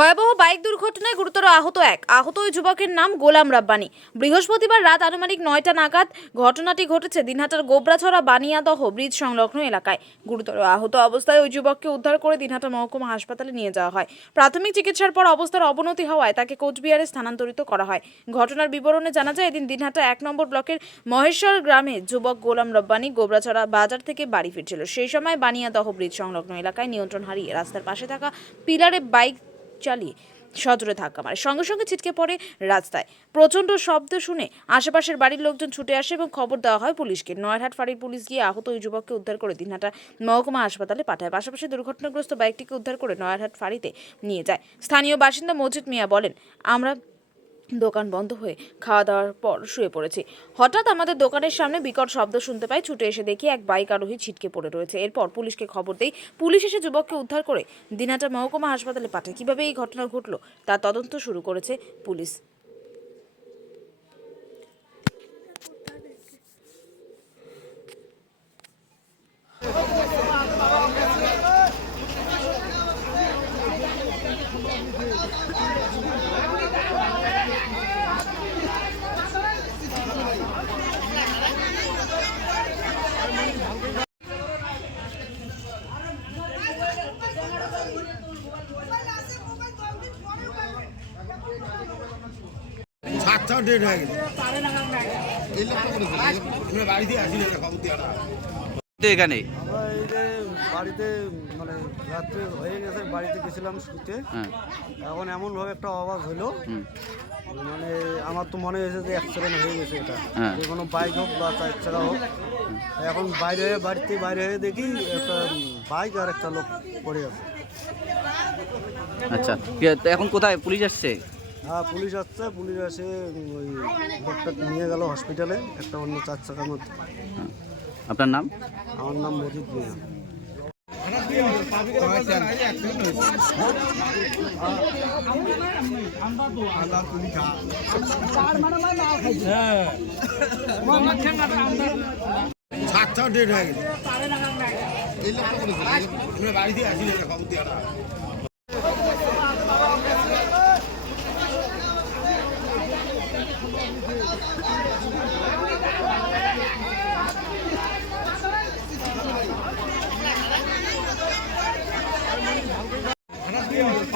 ভয়াবহ বাইক দুর্ঘটনায় গুরুতর আহত এক। আহত ওই যুবকের নাম গোলাম রাব্বানি। বৃহস্পতিবার রাত আনুমানিক নয়টা নাগাদ ঘটনাটি ঘটেছে দিনহাটার গোবরাছড়া বানিয়াদহ ব্রিজ সংলগ্ন এলাকায়। গুরুতর আহত অবস্থায় ওই যুবককে উদ্ধার করে দিনহাটা মহকুমা হাসপাতালে নিয়ে যাওয়া হয়। প্রাথমিক চিকিৎসার পর অবস্থার অবনতি হওয়ায় তাকে কোচবিহারে স্থানান্তরিত করা হয়। ঘটনার বিবরণে জানা যায়, এদিন দিনহাটা এক নম্বর ব্লকের মহেশ্বর গ্রামে যুবক গোলাম রব্বানি গোবরাছড়া বাজার থেকে বাড়ি ফিরছিল। সেই সময় বানিয়াদহ ব্রিজ সংলগ্ন এলাকায় নিয়ন্ত্রণ হারিয়ে রাস্তার পাশে থাকা পিলারে বাইক চালিয়ে সজোরে ধাক্কা মারে। সঙ্গে সঙ্গে ছিটকে পড়ে রাস্তায়। প্রচণ্ড শব্দ শুনে আশেপাশের বাড়ির লোকজন ছুটে আসে এবং খবর দেওয়া হয় পুলিশকে। নয়ারহাট ফাঁড়ির পুলিশ গিয়ে আহত ওই যুবককে উদ্ধার করে দিনহাটা মহকুমা হাসপাতালে পাঠায়। পাশাপাশি দুর্ঘটনাগ্রস্ত বাইকটিকে উদ্ধার করে নয়ারহাট ফাঁড়িতে নিয়ে যায়। স্থানীয় বাসিন্দা মজিদ মিয়া বলেন, আমরা দোকান বন্ধ হয়ে খাওয়া দাওয়ার পর শুয়ে পড়েছি। হঠাৎ আমাদের দোকানের সামনে বিকট শব্দ শুনতে পাই। ছুটে এসে দেখি এক বাইক আরোহী ছিটকে পড়ে রয়েছে। এরপর পুলিশকে খবর দেই। পুলিশ এসে যুবককে উদ্ধার করে দিনাটা মহকুমা হাসপাতালে পাঠায়। কীভাবে এই ঘটনা ঘটলো তা তদন্ত শুরু করেছে পুলিশ। সাতটাও ডেট হয়ে তো এখানে? আমরা এই যে বাড়িতে মানে রাত্রে হয়ে গেছে বাড়িতে গেছিলাম শুতে। হ্যাঁ। এখন এমনভাবে একটা আওয়াজ হলো। মানে আমার তো মনে হয়েছে যে অ্যাক্সিডেন্ট হয়ে গেছে এটা। হ্যাঁ। যে কোনো বাইক হোক বা চার চাকা হোক। এখন বাইরে হয়ে বাড়িতে বাইরে হয়ে দেখি একটা বাইক আর একটা লোক পড়ে আছে। আচ্ছা। কি- এখন কোথায়? পুলিশ আসছে? হ্যাঁ পুলিশ আসছে পুলিশ এসে ওই লোকটা নিয়ে গেল হসপিটালে একটা অন্য চার চাকার মধ্যে। আপনার নাম? আমার নাম মজিদ মিয়া। সাতটাও ডেট হয়ে গেছে। বাড়িতে আসিনি খবর দিয়ে